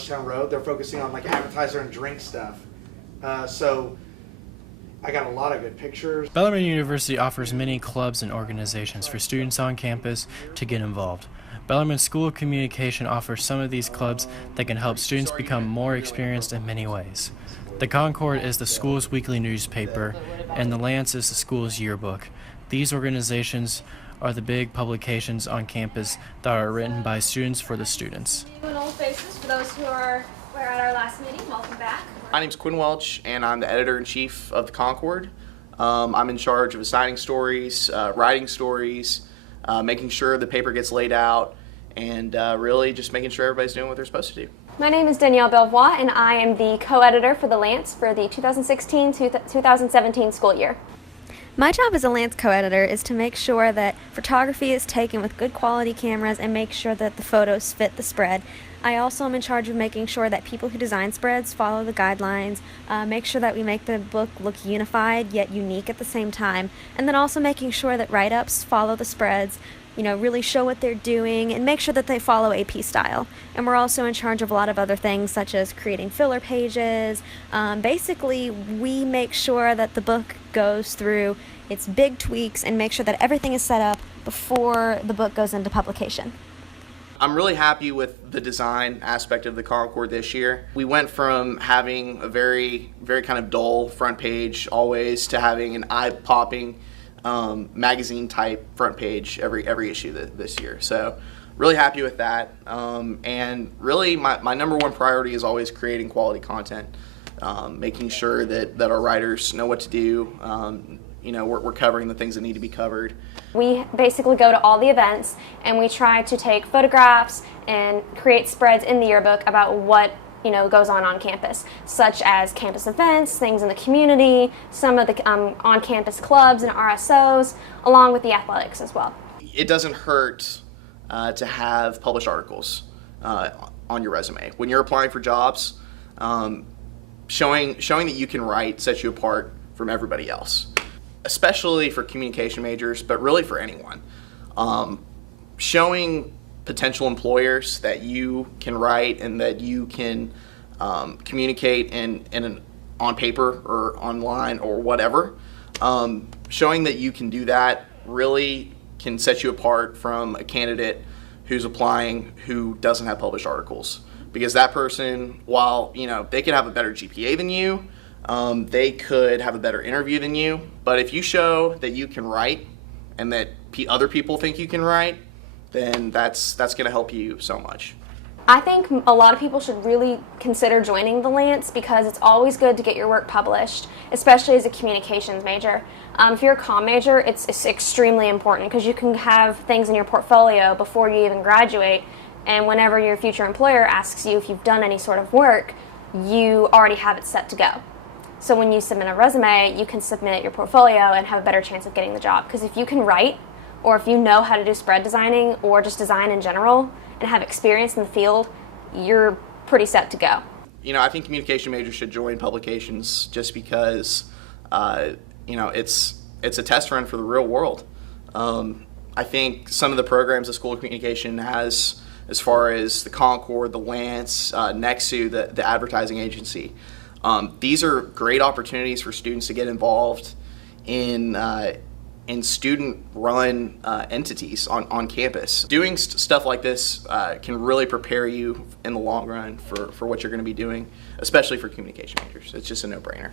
Georgetown Road. They're focusing on like appetizer and drink stuff. So I got a lot of good pictures. Bellarmine University offers many clubs and organizations for students on campus to get involved. Bellarmine School of Communication offers some of these clubs that can help students become more experienced in many ways. The Concord is the school's weekly newspaper, and the Lance is the school's yearbook. These organizations are the big publications on campus that are written by students for the students. New and old faces for those who were at our last meeting. Welcome back. My name's Quinn Welch, and I'm the editor-in-chief of the Concord. I'm in charge of assigning stories, writing stories, making sure the paper gets laid out, and really just making sure everybody's doing what they're supposed to do. My name is Danielle Belvois, and I am the co-editor for the Lance for the 2016-2017 school year. My job as a Lance co-editor is to make sure that photography is taken with good quality cameras and make sure that the photos fit the spread. I also am in charge of making sure that people who design spreads follow the guidelines, make sure that we make the book look unified yet unique at the same time, and then also making sure that write-ups follow the spreads, really show what they're doing and make sure that they follow AP style. And we're also in charge of a lot of other things such as creating filler pages. Basically, we make sure that the book goes through its big tweaks and make sure that everything is set up before the book goes into publication. I'm really happy with the design aspect of the Concord this year. We went from having a very, very kind of dull front page always to having an eye-popping magazine type front page every issue this year. So really happy with that. And really my number one priority is always creating quality content, making sure that our writers know what to do. We're covering the things that need to be covered. We basically go to all the events and we try to take photographs and create spreads in the yearbook about what goes on campus, such as campus events, things in the community, some of the on-campus clubs and RSOs, along with the athletics as well. It doesn't hurt to have published articles on your resume. When you're applying for jobs, showing that you can write sets you apart from everybody else, especially for communication majors, but really for anyone. Showing potential employers that you can write and that you can communicate on paper or online or whatever, showing that you can do that really can set you apart from a candidate who's applying who doesn't have published articles. Because that person, while they could have a better GPA than you, they could have a better interview than you, but if you show that you can write and that other people think you can write, then that's going to help you so much. I think a lot of people should really consider joining the Lance because it's always good to get your work published, especially as a communications major. If you're a comm major, it's extremely important because you can have things in your portfolio before you even graduate, and whenever your future employer asks you if you've done any sort of work, you already have it set to go. So when you submit a resume, you can submit your portfolio and have a better chance of getting the job. Because if you can write, or if you know how to do spread designing, or just design in general, and have experience in the field, you're pretty set to go. I think communication majors should join publications just because, it's a test run for the real world. I think some of the programs the School of Communication has, as far as the Concord, the Lance, Nexu, the advertising agency, these are great opportunities for students to get involved in student-run entities on campus. Doing stuff like this can really prepare you in the long run for what you're going to be doing, especially for communication majors. It's just a no-brainer.